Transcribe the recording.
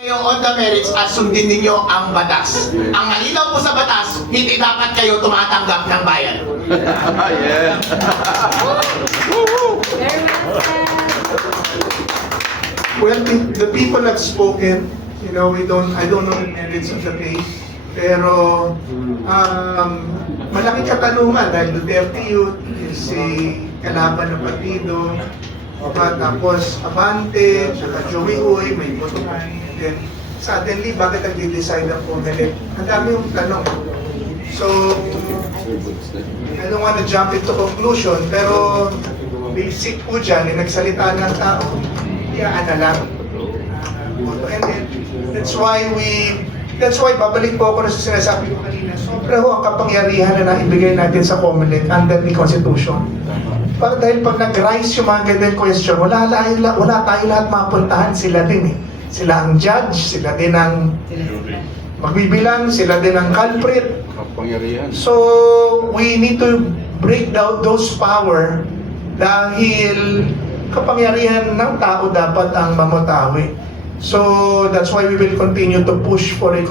Kayo on the merits at sundin ninyo ang batas. Ang malinaw po sa batas, hindi dapat kayo tumatanggap ng bayan. Yeah. Very well said. Well, the people have spoken. You know, I don't know the merits of the case. Pero, malaking katanungan dahil Duterte Youth is a kalaban ng partido. Tapos, Abante, saka Joey Uy, may botohan. And then, suddenly, bakit nag-decide ang pumilit? Ang dami yung tanong. So, I don't want to jump into conclusion, pero basic po dyan, nagsalita ng tao, iyaan na lang. And then, that's why babalik po ako na sa sinasabi ko kanina, sobra ho ang kapangyarihan na naibigay natin sa COMELEC under the Constitution. Dahil pag nag-rise yung mga ganyan question, wala tayo lahat mapuntahan, sila din eh. Sila ang judge, sila din ang magbibilang, sila din ang culprit. So, we need to break down those power dahil kapangyarihan ng tao dapat ang mamutawi. So, that's why we will continue to push for a